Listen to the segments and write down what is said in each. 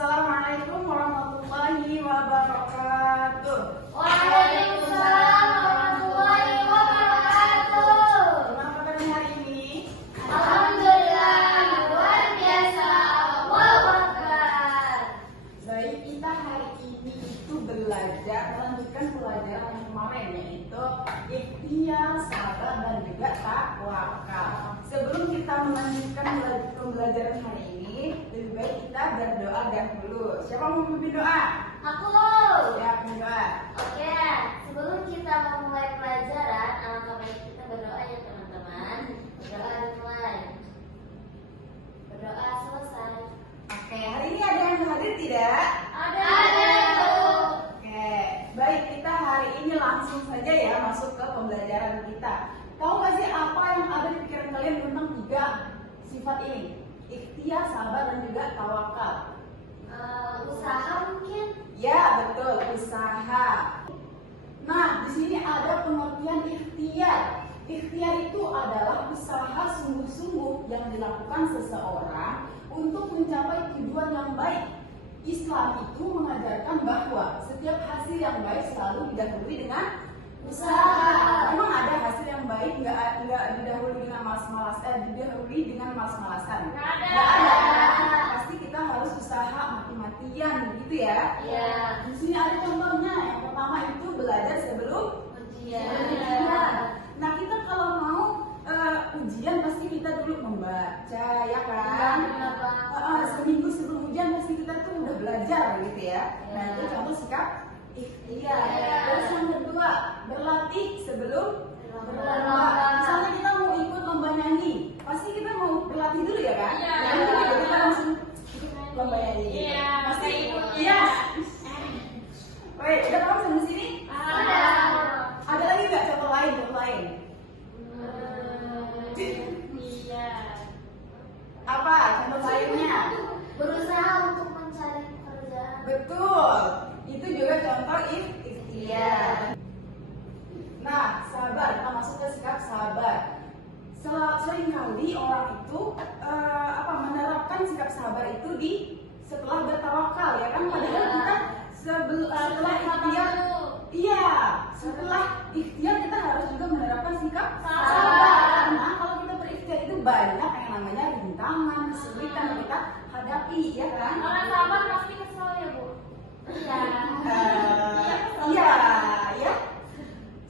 Assalamualaikum warahmatullahi wabarakatuh. Waalaikumsalam warahmatullahi wabarakatuh. Gimana kabarnya hari ini? Alhamdulillah, luar biasa. Allahu Akbar. Baik, kita hari ini itu belajar melanjutkan pelajaran yang kemarin, yaitu ikhtiar, sabar, dan juga tawakal. Sebelum kita melanjutkan pembelajaran hari ini, lebih baik kita berdoa dahulu. Siapa mau memimpin doa? Aku. Ya, berdoa. Oke, sebelum kita memulai pelajaran, alangkah baik kita berdoa ya teman-teman. Berdoa dimulai. Berdoa selesai. Oke, hari ini ada yang hadir tidak? Ada. Oke, baik, kita hari ini langsung saja ya masuk ke pembelajaran kita. Tahu nggak sih apa yang ada di pikiran kalian tentang tiga sifat ini? Ikhtiar, sabar, dan juga tawakal. Usaha mungkin. Ya, betul, usaha. Nah, di sini ada pengertian ikhtiar. Ikhtiar itu adalah usaha sungguh-sungguh yang dilakukan seseorang untuk mencapai tujuan yang baik. Islam itu mengajarkan bahwa setiap hasil yang baik selalu didahului dengan usaha. Emang ada hasil yang baik nggak didahului dengan didahului dengan malas-malasan? Nggak ada. Nggak ada. Pasti kita harus usaha mati-matian begitu ya. Iya. Di sini ada contohnya. Yang pertama itu belajar sebelum Ujian. Nah, kita kalau mau ujian pasti kita dulu membaca ya kan. Iya, benar banget. Seminggu sebelum ujian pasti kita tuh udah belajar gitu ya. Nah, Iya. itu contoh sikap ikhtiar. Iya. Terus yang kedua, berlatih sebelum berlomba. Berlomba. Misalnya kita mau ikut lomba nyanyi, pasti kita mau berlatih dulu ya kan? Iya. Jangan gitu kita langsung ikut lomba nyanyi. Iya, Pasti ikut. iya. Wait, udah paham sampai sini? Ada. Ada lagi nggak contoh lain? Iya. Apa contoh lainnya? Berusaha untuk mencari pekerjaan. Betul, itu juga contoh ikhtiar. Nah, sabar, kita masuk ke sikap sabar. Seringkali orang itu menerapkan sikap sabar itu setelah bertawakal ya kan? Padahal kita setelah ikhtiar, iya, setelah ikhtiar kita harus juga menerapkan sikap sabar. Nah, kalau kita berikhtiar itu banyak yang namanya rintangan, kesulitan yang kita hadapi, ya kan? Orang sabar pasti kesel ya, Bu? Iya. Iya, ya.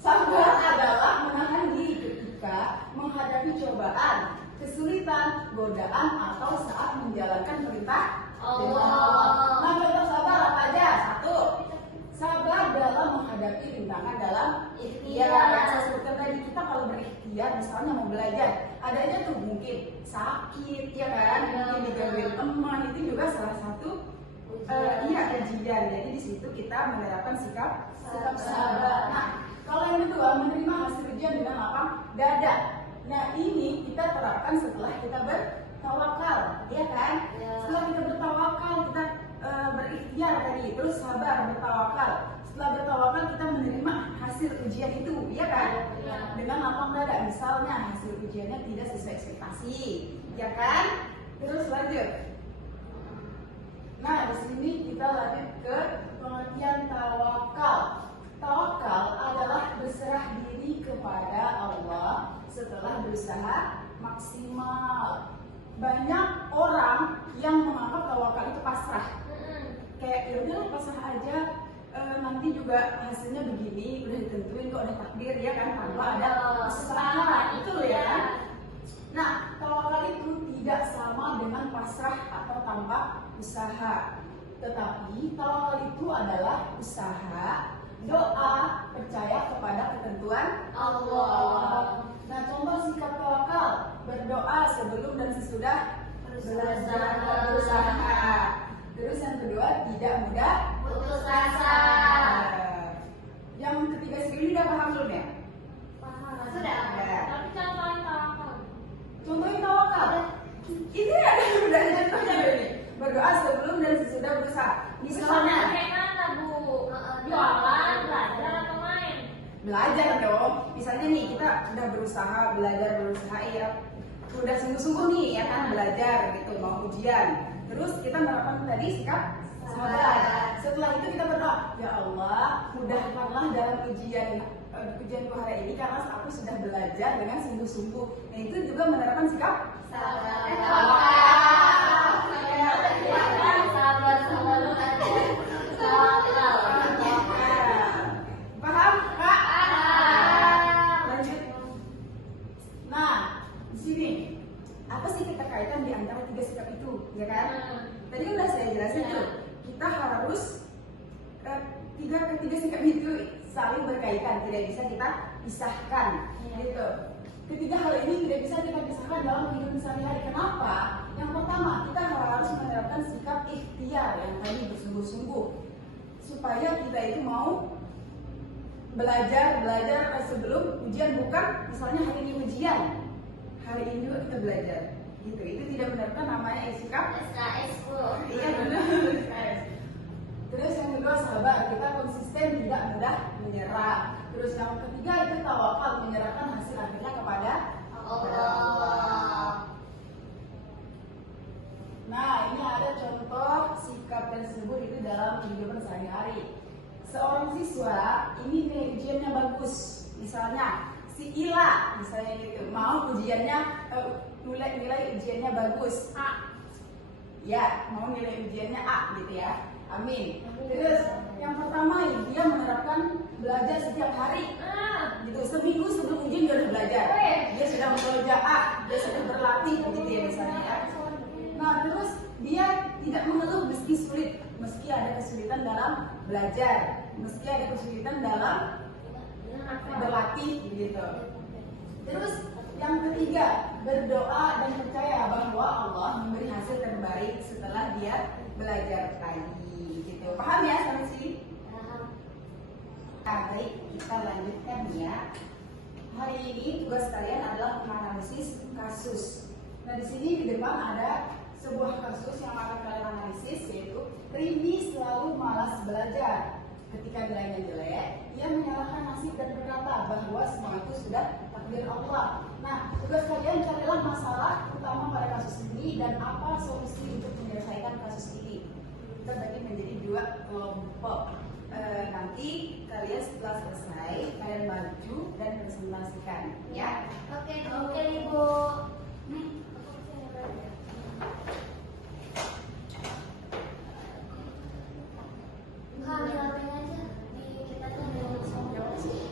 Sabar adalah menahan diri ketika menghadapi cobaan, kesulitan, godaan, atau saat menjalankan perintah Allah. Nah, contoh sabar apa aja? Satu, sabar dalam menghadapi rintangan dalam ikhtiar. Saya sebutkan tadi, kita kalau berikhtiar, misalnya mau belajar, ada aja tuh mungkin sakit, ya kan? Mungkin digangguin teman, itu juga salah satu ujian. Jadi di situ kita menerapkan sikap sabar. Nah, kalau yang kedua, menerima hasil ujian dengan lapang dada. Nah, ini kita terapkan setelah kita bertawakal, ya kan? Ya. Setelah kita bertawakal, kita berikhtiar tadi, terus sabar, bertawakal. Setelah bertawakal, kita menerima hasil ujian itu, ya kan? Ya. Dengan lapang dada. Misalnya hasil ujiannya tidak sesuai ekspektasi, ya kan? Terus lanjut. Nah, di sini kita lanjut ke pengertian tawakal. Tawakal adalah berserah diri kepada Allah setelah berusaha maksimal. Banyak orang yang menganggap tawakal itu pasrah. Kayak ya udah pasrah aja, nanti juga hasilnya begini, udah ditentuin kok, ada takdir ya kan, tanpa ada usaha, itu ya kan. Nah, tawakal itu tidak sama dengan pasrah atau tanpa usaha. Tetapi tawakal itu adalah usaha, doa, percaya kepada ketentuan Allah. Nah, contoh sikap tawakal, berdoa sebelum dan sesudah berusaha. Terus yang kedua, tidak mudah Putus asa. Yang ketiga segini udah paham belum ya? Paham. Sudah. Ya. Tapi contohin tawakal. Contohin tawakal. Ini ada udah contohnya ini. Berdoa sebelum dan sesudah berusaha. Misalnya Kayak mana, Bu? Jualan, belajar, atau main? belajar dong. Misalnya nih kita udah berusaha ya, udah sungguh-sungguh nih ya kan belajar gitu, mau ujian. Terus kita menerapkan tadi sikap sabar. Setelah itu kita berdoa, ya Allah, mudahkanlah dalam ujianku hari ini karena aku sudah belajar dengan sungguh-sungguh. Nah itu juga menerapkan sikap paham, Kak? Lanjut. Nah, di sini apa sih keterkaitan di antara tiga sikap itu, ya kan? Tadi kan udah saya jelasin tuh, kita harus ketiga sikap itu saling berkaitan, tidak bisa kita pisahkan, gitu. Ketiga hal ini tidak bisa kita pisahkan dalam kehidupan sehari-hari. Kenapa? Yang pertama, kita harus menerapkan sikap ikhtiar yang tadi bersungguh-sungguh, supaya kita itu mau belajar sebelum ujian, bukan misalnya hari ini ujian, hari ini juga kita belajar, gitu. Itu tidak menerapkan namanya sikap SKS, Bu. Iya benar. Terus yang kedua sabar, kita konsisten tidak mudah menyerah. Terus yang ketiga itu tawakal, menyerahkan hasil akhirnya kepada Allah. Nah ini ada contoh sikap tersebut itu dalam kehidupan sehari-hari. Seorang siswa ini nilai ujiannya bagus, misalnya si Ila misalnya gitu, mau ujiannya nilai ujiannya bagus A, ya mau nilai ujiannya A gitu ya, amin. Terus yang pertama dia menerapkan belajar setiap hari, gitu. Seminggu sebelum ujian dia sudah belajar, dia sudah belajar A, dia sudah berlatih gitu ya misalnya ya. Nah terus dia tidak mengeluh meski sulit, meski ada kesulitan dalam belajar, meski ada kesulitan dalam berlatih gitu. Terus yang ketiga, berdoa dan percaya bahwa Allah memberi hasil terbaik setelah dia belajar tadi, gitu. Paham ya sampai sini? Baik, kita lanjutkan ya. Hari ini tugas kalian adalah menganalisis kasus. Nah di sini di depan ada sebuah kasus yang akan kalian analisis, yaitu Rini selalu malas belajar. Ketika nilainya jelek, ia menyalahkan nasib dan berkata bahwa semua itu sudah takdir Allah. Nah, tugas kalian carilah masalah utama pada kasus ini dan apa solusi untuk menyelesaikan kasus ini. Kita bagi menjadi dua kelompok. Nanti kalian setelah selesai, kalian maju dan presentasikan, ya. Oke, Ibu. Ambil HP-nya aja. Di kita tuh ada yang sombong sih.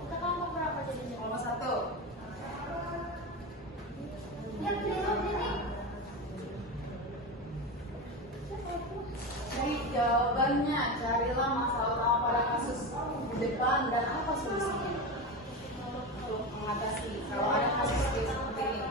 Kita kelompok berapa jadinya? Kelompok 1. Cari jawabannya, carilah masalah utama pada kasus di depan dan apa solusinya untuk mengatasi kalau ada kasus seperti ini.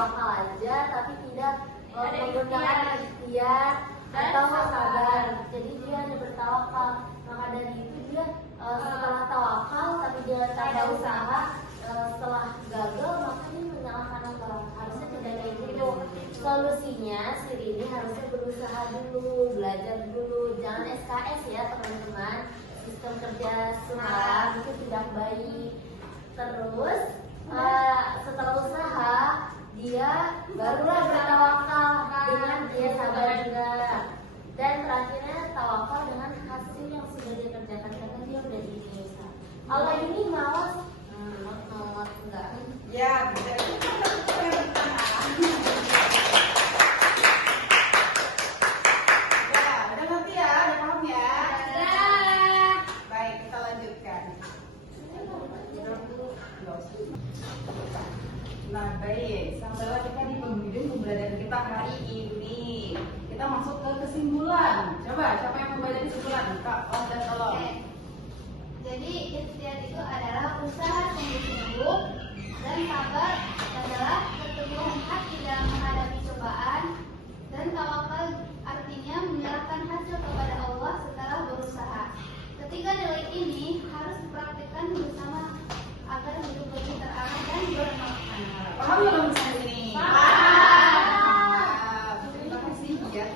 tawakal aja tapi tidak menggunakan ikhtiar atau sabar. Jadi dia hanya bertawakal. Maka dari itu dia setelah tawakal tapi dia tidak usaha, setelah gagal maka dia menyalahkan Allah. Harusnya tidak kayak gitu. Solusinya Sri ini harusnya berusaha dulu, belajar dulu, jangan SKS ya teman-teman. Sistem kerja semalam itu tidak baik. Terus setelah usaha dia barulah bertawakal dengan dia sabar juga. Dan terakhirnya tawakal dengan hasil yang sudah dia kerjakan karena dia udah diusaha. Allah ini mawas, mawas enggak? Ya, betul. Ya, udah ngerti ya, udah paham ya. Baik, kita lanjutkan. Nah, baik. Sampailah kita di penghujung pembelajaran kita hari ini. Kita masuk ke kesimpulan. Coba, siapa yang membaca kesimpulan? Kak, dan tolong. Jadi ikhtiar itu adalah usaha sungguh-sungguh dan sabar adalah keteguhan hati dalam menghadapi cobaan, dan tawakal artinya menyerahkan hasil kepada Allah setelah berusaha. Ketiga nilai ini harus dipraktikkan bersama agar hidup lebih terarah dan bermanfaat. Paham belum sampai sini? Paham. Terima kasih ya.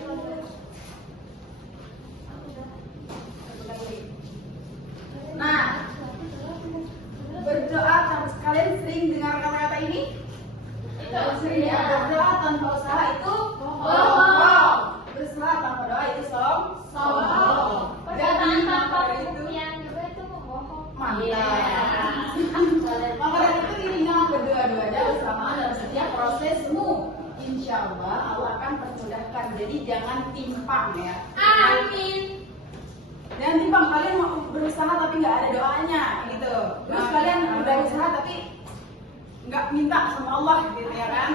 Nah, berdoa, kalian sering dengar kata-kata ini? Sering ya. Berdoa tanpa usaha itu bohong. Berusaha tanpa doa itu sombong. Dan tanpa Yang juga itu bohong. mantap. Maka dari itu dirinya berdua-duanya bersamaan dalam setiap prosesmu. Insya Allah Allah akan permudahkan. Jadi jangan timpang ya. Amin. Jangan timpang, kalian mau berusaha tapi nggak ada doanya gitu. Terus kalian udah usaha tapi nggak minta sama Allah gitu ya kan?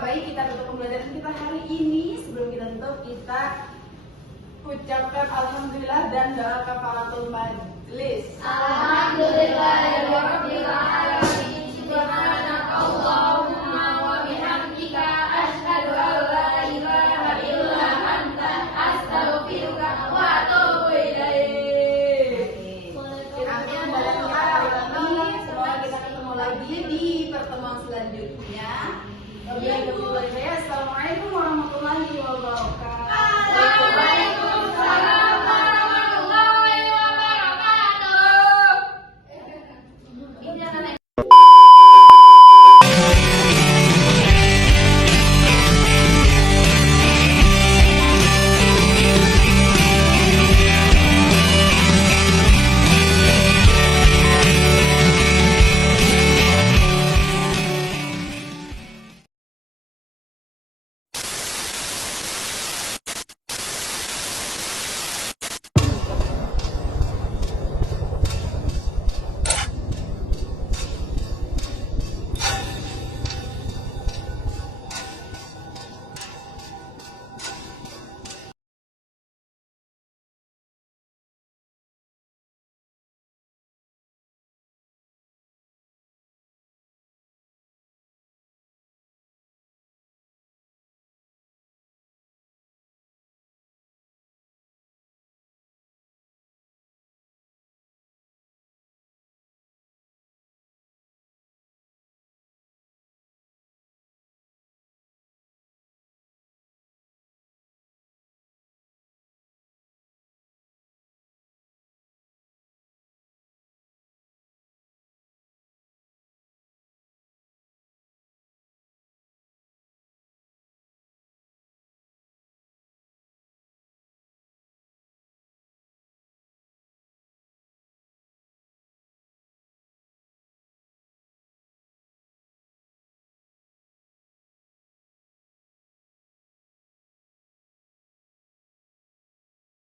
Baik, kita tutup pembelajaran kita hari ini. Sebelum kita tutup, kita ucapkan alhamdulillah dan doa kafaratul majlis. Alhamdulillahirabbil alamin.